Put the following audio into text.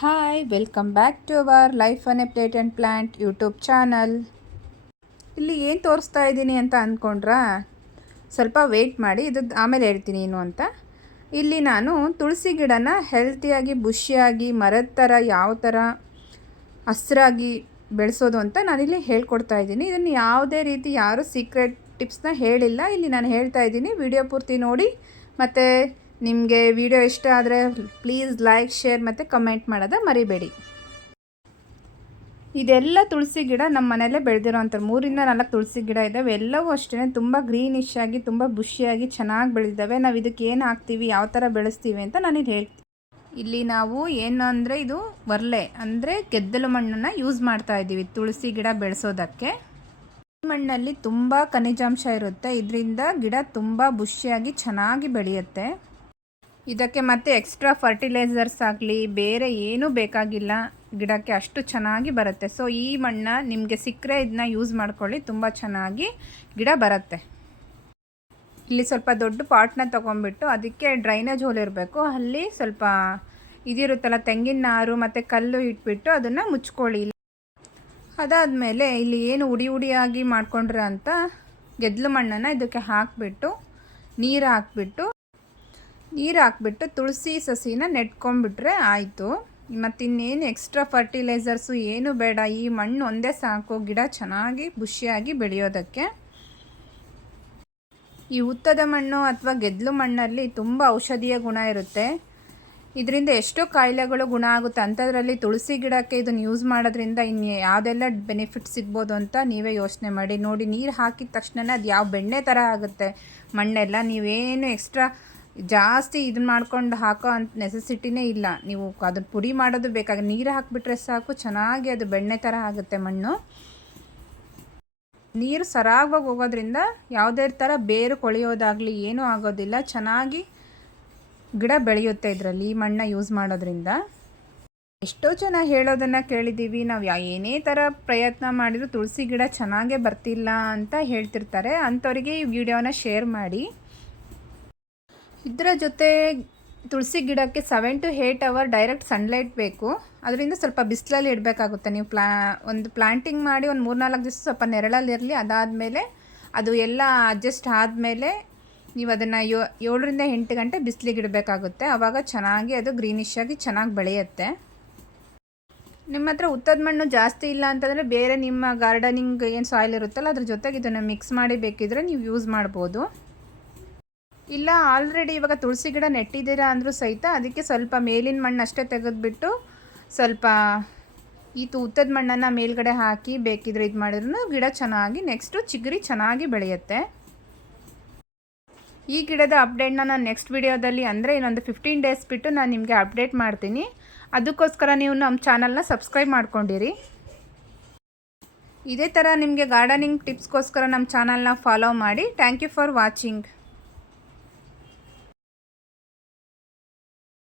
Hi welcome back to our life on a plate and plant YouTube channel. ಇಲ್ಲಿ ಏನು ತೋರಿಸ್ತಾ ಇದ್ದೀನಿ ಅಂತ ಅಂದ್ಕೊಂಡ್ರಾ? ಸ್ವಲ್ಪ ವೆಯ್ಟ್ ಮಾಡಿ, ಇದು ಆಮೇಲೆ ಹೇಳ್ತೀನಿ ಏನು ಅಂತ. ಇಲ್ಲಿ ನಾನು ತುಳಸಿ ಗಿಡನ ಹೆಲ್ತಿಯಾಗಿ ಬುಷಿಯಾಗಿ ಮರದ ಥರ ಯಾವ ಥರ ಹಸ್ರಾಗಿ ಬೆಳೆಸೋದು ಅಂತ ನಾನಿಲ್ಲಿ ಹೇಳ್ಕೊಡ್ತಾ ಇದ್ದೀನಿ. ಇದನ್ನು ಯಾವುದೇ ರೀತಿ ಯಾರೂ ಸೀಕ್ರೆಟ್ ಟಿಪ್ಸ್ನ ಹೇಳಿಲ್ಲ. ಇಲ್ಲಿ ನಾನು ಹೇಳ್ತಾ ಇದ್ದೀನಿ, ವಿಡಿಯೋ ಪೂರ್ತಿ ನೋಡಿ. ಮತ್ತು ನಿಮಗೆ ವಿಡಿಯೋ ಇಷ್ಟ ಆದರೆ ಪ್ಲೀಸ್ ಲೈಕ್, ಶೇರ್ ಮತ್ತು ಕಮೆಂಟ್ ಮಾಡೋದು ಮರಿಬೇಡಿ. ಇದೆಲ್ಲ ತುಳಸಿ ಗಿಡ ನಮ್ಮ ಮನೆಯಲ್ಲೇ ಬೆಳೆದಿರೋಂಥ 3-4 ತುಳಸಿ ಗಿಡ ಇದ್ದಾವೆ. ಎಲ್ಲವೂ ಅಷ್ಟೇ ತುಂಬ ಗ್ರೀನಿಶ್ ಆಗಿ ತುಂಬ ಬುಷಿಯಾಗಿ ಚೆನ್ನಾಗಿ ಬೆಳೆದಿದ್ದಾವೆ. ನಾವು ಇದಕ್ಕೆ ಏನು ಹಾಕ್ತೀವಿ, ಯಾವ ಥರ ಬೆಳೆಸ್ತೀವಿ ಅಂತ ನಾನಿಲ್ಲಿ ಹೇಳ್ತೀನಿ. ಇಲ್ಲಿ ನಾವು ಏನು ಅಂದರೆ ಇದು ಒರ್ಲೆ ಅಂದರೆ ಗೆದ್ದಲು ಮಣ್ಣನ್ನು ಯೂಸ್ ಮಾಡ್ತಾ ಇದ್ದೀವಿ ತುಳಸಿ ಗಿಡ ಬೆಳೆಸೋದಕ್ಕೆ. ಈ ಮಣ್ಣಲ್ಲಿ ತುಂಬ ಖನಿಜಾಂಶ ಇರುತ್ತೆ, ಇದರಿಂದ ಗಿಡ ತುಂಬ ಬುಷಿಯಾಗಿ ಚೆನ್ನಾಗಿ ಬೆಳೆಯುತ್ತೆ. ಇದಕ್ಕೆ ಮತ್ತೆ ಎಕ್ಸ್ಟ್ರಾ ಫರ್ಟಿಲೈಸರ್ಸ್ ಆಗಲಿ ಬೇರೆ ಏನೂ ಬೇಕಾಗಿಲ್ಲ, ಗಿಡಕ್ಕೆ ಅಷ್ಟು ಚೆನ್ನಾಗಿ ಬರುತ್ತೆ. ಸೊ ಈ ಮಣ್ಣ ನಿಮಗೆ ಸಿಕ್ಕರೆ ಇದನ್ನ ಯೂಸ್ ಮಾಡ್ಕೊಳ್ಳಿ, ತುಂಬ ಚೆನ್ನಾಗಿ ಗಿಡ ಬರುತ್ತೆ. ಇಲ್ಲಿ ಸ್ವಲ್ಪ ದೊಡ್ಡ ಪಾಟ್ನ ತೊಗೊಂಡ್ಬಿಟ್ಟು ಅದಕ್ಕೆ ಡ್ರೈನೇಜ್ ಹೋಲ್ ಇರಬೇಕು, ಅಲ್ಲಿ ಸ್ವಲ್ಪ ಇದಿರುತ್ತಲ್ಲ ತೆಂಗಿನ ನಾರು ಮತ್ತು ಕಲ್ಲು ಇಟ್ಬಿಟ್ಟು ಅದನ್ನು ಮುಚ್ಕೊಳ್ಳಿ. ಅದಾದಮೇಲೆ ಇಲ್ಲಿ ಏನು ಉಡಿಯಾಗಿ ಮಾಡ್ಕೊಂಡ್ರೆ ಅಂತ ಗೆದ್ದಲು ಮಣ್ಣನ್ನು ಇದಕ್ಕೆ ಹಾಕಿಬಿಟ್ಟು ನೀರು ಹಾಕ್ಬಿಟ್ಟು ತುಳಸಿ ಸಸಿನ ನೆಟ್ಕೊಂಡ್ಬಿಟ್ರೆ ಆಯಿತು. ಮತ್ತು ಇನ್ನೇನು ಎಕ್ಸ್ಟ್ರಾ ಫರ್ಟಿಲೈಸರ್ಸು ಏನು ಬೇಡ, ಈ ಮಣ್ಣು ಒಂದೇ ಸಾಕು ಗಿಡ ಚೆನ್ನಾಗಿ ಬುಷಿಯಾಗಿ ಬೆಳೆಯೋದಕ್ಕೆ. ಈ ಹುತ್ತದ ಮಣ್ಣು ಅಥವಾ ಗೆದ್ದಲು ಮಣ್ಣಲ್ಲಿ ತುಂಬ ಔಷಧೀಯ ಗುಣ ಇರುತ್ತೆ, ಇದರಿಂದ ಎಷ್ಟೋ ಕಾಯಿಲೆಗಳು ಗುಣ ಆಗುತ್ತೆ. ಅಂಥದ್ರಲ್ಲಿ ತುಳಸಿ ಗಿಡಕ್ಕೆ ಇದನ್ನು ಯೂಸ್ ಮಾಡೋದ್ರಿಂದ ಇನ್ನು ಯಾವುದೆಲ್ಲ ಬೆನಿಫಿಟ್ ಸಿಗ್ಬೋದು ಅಂತ ನೀವೇ ಯೋಚನೆ ಮಾಡಿ. ನೋಡಿ, ನೀರು ಹಾಕಿದ ತಕ್ಷಣ ಅದು ಯಾವ ಬೆಣ್ಣೆ ಥರ ಆಗುತ್ತೆ ಮಣ್ಣೆಲ್ಲ. ನೀವೇನು ಎಕ್ಸ್ಟ್ರಾ ಜಾಸ್ತಿ ಇದನ್ನ ಮಾಡ್ಕೊಂಡು ಹಾಕೋ ಅಂತ ನೆಸೆಸಿಟಿನೇ ಇಲ್ಲ. ನೀವು ಅದನ್ನು ಪುಡಿ ಮಾಡೋದು ಬೇಕಾಗಿ ನೀರು ಹಾಕಿಬಿಟ್ರೆ ಸಾಕು, ಚೆನ್ನಾಗಿ ಅದು ಬೆಣ್ಣೆ ಥರ ಆಗುತ್ತೆ ಮಣ್ಣು. ನೀರು ಸರಾಗವಾಗಿ ಹೋಗೋದ್ರಿಂದ ಯಾವುದೇ ಥರ ಬೇರು ಕೊಳೆಯೋದಾಗಲಿ ಏನೂ ಆಗೋದಿಲ್ಲ, ಚೆನ್ನಾಗಿ ಗಿಡ ಬೆಳೆಯುತ್ತೆ ಇದರಲ್ಲಿ ಈ ಮಣ್ಣ ಯೂಸ್ ಮಾಡೋದ್ರಿಂದ. ಎಷ್ಟೋ ಜನ ಹೇಳೋದನ್ನು ಕೇಳಿದ್ದೀವಿ, ನಾವು ಏನೇ ಥರ ಪ್ರಯತ್ನ ಮಾಡಿದರೂ ತುಳಸಿ ಗಿಡ ಚೆನ್ನಾಗೇ ಬರ್ತಿಲ್ಲ ಅಂತ ಹೇಳ್ತಿರ್ತಾರೆ. ಅಂಥವ್ರಿಗೆ ಈ ವಿಡಿಯೋನ ಶೇರ್ ಮಾಡಿ. ಇದರ ಜೊತೆ ತುಳಸಿ ಗಿಡಕ್ಕೆ 7 to 8 hour ಡೈರೆಕ್ಟ್ ಸನ್ಲೈಟ್ ಬೇಕು, ಅದರಿಂದ ಸ್ವಲ್ಪ ಬಿಸಿಲಲ್ಲಿ ಇಡಬೇಕಾಗುತ್ತೆ. ನೀವು ಒಂದು ಪ್ಲ್ಯಾಂಟಿಂಗ್ ಮಾಡಿ ಒಂದು 3-4 ದಿವಸ ಸ್ವಲ್ಪ ನೆರಳಲ್ಲಿರಲಿ, ಅದಾದಮೇಲೆ ಅದು ಎಲ್ಲ ಅಡ್ಜಸ್ಟ್ ಆದಮೇಲೆ ನೀವು ಅದನ್ನು 7ರಿಂದ 8 ಗಂಟೆ ಬಿಸಿಲಿಗೆ ಇಡಬೇಕಾಗುತ್ತೆ. ಆವಾಗ ಚೆನ್ನಾಗಿ ಅದು ಗ್ರೀನಿಶ್ ಆಗಿ ಚೆನ್ನಾಗಿ ಬೆಳೆಯುತ್ತೆ. ನಿಮ್ಮ ಹತ್ರ ಹುತ್ತದ ಮಣ್ಣು ಜಾಸ್ತಿ ಇಲ್ಲ ಅಂತಂದರೆ ಬೇರೆ ನಿಮ್ಮ ಗಾರ್ಡನಿಂಗ್ ಏನು ಸಾಯಿಲ್ ಇರುತ್ತಲ್ಲ ಅದ್ರ ಜೊತೆಗೆ ಇದನ್ನು ಮಿಕ್ಸ್ ಮಾಡಿ ಬೇಕಿದ್ರೆ ನೀವು ಯೂಸ್ ಮಾಡ್ಬೋದು. ಇಲ್ಲ ಆಲ್ರೆಡಿ ಇವಾಗ ತುಳಸಿ ಗಿಡ ನೆಟ್ಟಿದ್ದೀರಾ ಅಂದರೂ ಸಹಿತ ಅದಕ್ಕೆ ಸ್ವಲ್ಪ ಮೇಲಿನ ಮಣ್ಣು ಅಷ್ಟೇ ತೆಗೆದುಬಿಟ್ಟು ಸ್ವಲ್ಪ ಹುತ್ತದ ಮಣ್ಣನ್ನು ಮೇಲ್ಗಡೆ ಹಾಕಿ ಬೇಕಿದ್ರೆ ಇದು ಮಾಡಿದ್ರೂ ಗಿಡ ಚೆನ್ನಾಗಿ ನೆಕ್ಸ್ಟು ಚಿಗುರಿ ಚೆನ್ನಾಗಿ ಬೆಳೆಯುತ್ತೆ. ಈ ಗಿಡದ ಅಪ್ಡೇಟ್ನ ನಾನು ನೆಕ್ಸ್ಟ್ ವಿಡಿಯೋದಲ್ಲಿ ಅಂದರೆ ಇನ್ನೊಂದು 15 days ಬಿಟ್ಟು ನಾನು ನಿಮಗೆ ಅಪ್ಡೇಟ್ ಮಾಡ್ತೀನಿ. ಅದಕ್ಕೋಸ್ಕರ ನೀವು ನಮ್ಮ ಚಾನಲ್ನ ಸಬ್ಸ್ಕ್ರೈಬ್ ಮಾಡ್ಕೊಂಡಿರಿ. ಇದೇ ಥರ ನಿಮಗೆ ಗಾರ್ಡನಿಂಗ್ ಟಿಪ್ಸ್ಗೋಸ್ಕರ ನಮ್ಮ ಚಾನಲ್ನ ಫಾಲೋ ಮಾಡಿ. Thank you for watching.